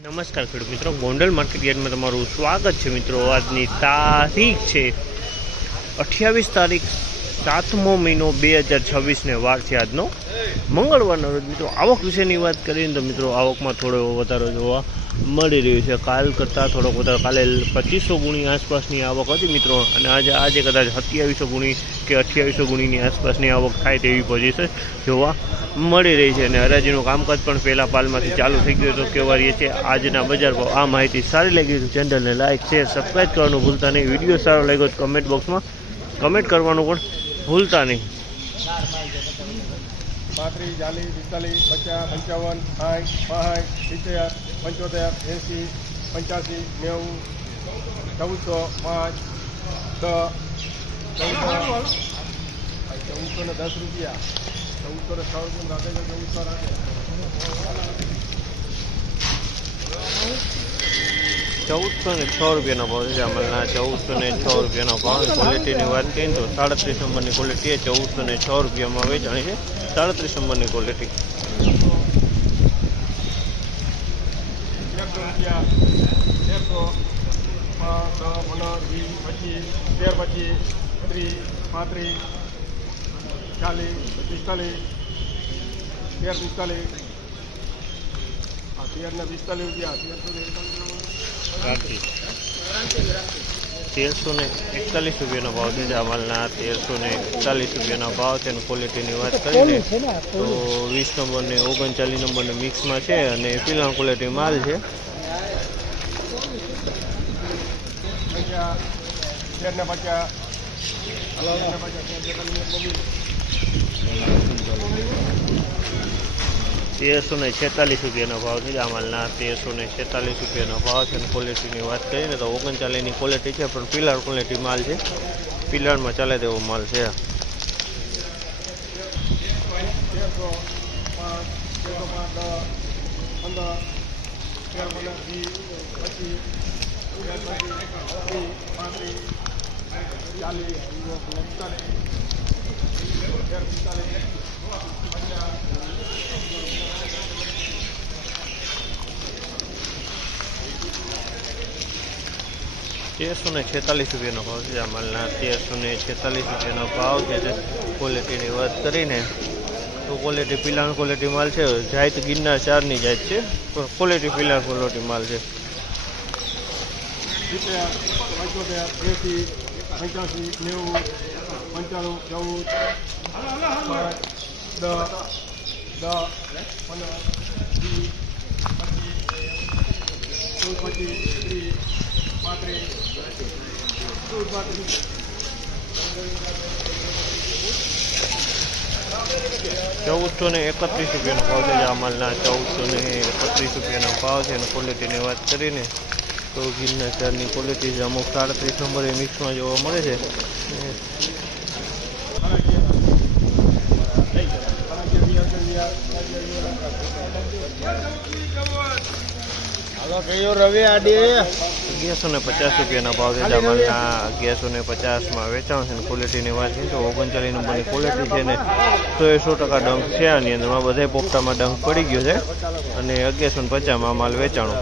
નમસ્કાર ખેડૂત મિત્રો, ગોંડલ માર્કેટ યાર્ડમાં તમારું સ્વાગત છે મિત્રો। આજની તારીખ છે 28 તારીખ 7મો મહિનો 2026 વાર છે આજનો મંગળવારનો રોજ। મિત્રો આવક વિશેની વાત કરીએ તો મિત્રો આવકમાં થોડો વધારો જોવા મળી રહ્યો છે। કાલ કરતાં થોડોક વધારો, કાલે 2500 ગુણી આસપાસની આવક હતી મિત્રો, અને આજે કદાચ 2700 ગુણી કે 2800 ગુણીની આસપાસની આવક થાય તેવી પોઝિશન જોવા મળી રહી છે। અને હરાજીનું કામકાજ પણ પહેલા પાલમાંથી ચાલુ થઈ ગયું તો કેવા રહીએ છે આજના બજાર ભાવ। આ માહિતી સારી લાગી તો ચેનલને લાઇક, શેર, સબસ્ક્રાઈબ કરવાનું ભૂલતા નહીં। વિડીયો સારો લાગ્યો તો કમેન્ટ બોક્સમાં કમેન્ટ કરવાનું પણ ભૂલતા નહીં। 35, 40, 45, 50, 55, 60, 75, 80, 85, 90, 1406 રૂપિયાનો ભાવ છે અમલના। 1406 રૂપિયાનો ભાવ। ક્વોલિટીની વાત કરીએ તો 37 નંબરની ક્વોલિટી 1406 રૂપિયામાં વેચાણી છે। 37 નંબરની ક્વોલિટી। ₹1341 રૂપિયાનો ભાવ છે અમલના। 1341 રૂપિયાનો ભાવ છે। અને ક્વોલિટીની વાત કરીએ તો 20 નંબર ને 39 નંબરને મિક્સમાં છે અને પિલાણ ક્વોલિટી માલ છે। ₹1346 રૂપિયાનો ભાવ છે અમલના। 1346 રૂપિયાનો ભાવ છે। અને ક્વોલિટીની વાત કરીએ ને તો 39ની ક્વોલિટી છે, પણ પિલાણ ક્વોલિટી માલ છે, પિલાણમાં ચાલે તેવો માલ છે। ₹1346 રૂપિયાનો ભાવ છે અમલના। 1346 રૂપિયાનો ભાવ છે। ક્વોલિટીની વાત કરીને તો ક્વોલિટી પિલાણ ક્વોલિટી માલ છે। જાત ગિરનાર 4ની જાત છે, પણ ક્વોલિટી પિલાણ ક્વોલિટી માલ છે। 1431 રૂપિયાનો ભાવ છે અમલના। 1431 રૂપિયાનો ભાવ છે। અને ક્વોલિટીની વાત કરીને તો ગિરનાર 4ની ક્વોલિટી છે, અમુક 37 નંબરે મિક્સમાં જોવા મળે છે। ₹1150 રૂપિયાના ભાવ છે અમલના। 1150માં વેચાણ છે। ક્વોલિટીની વાત છે તો 39 નંબરની ક્વોલિટી છે ને 100% ડંખ છે। આની અંદરમાં બધા પોપટામાં ડંખ પડી ગયો છે અને 1150માં માલ વેચાણો।